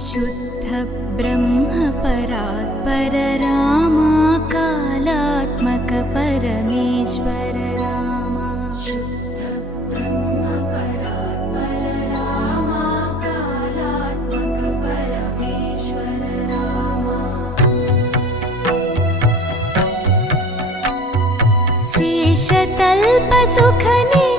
शुद्ध ब्रह्म परात्पर रामा कालात्मक परमेश्वर रामा शुद्ध ब्रह्म परात्पर रामा कालात्मक परमेश्वर रामा शेषतल्प सुखनि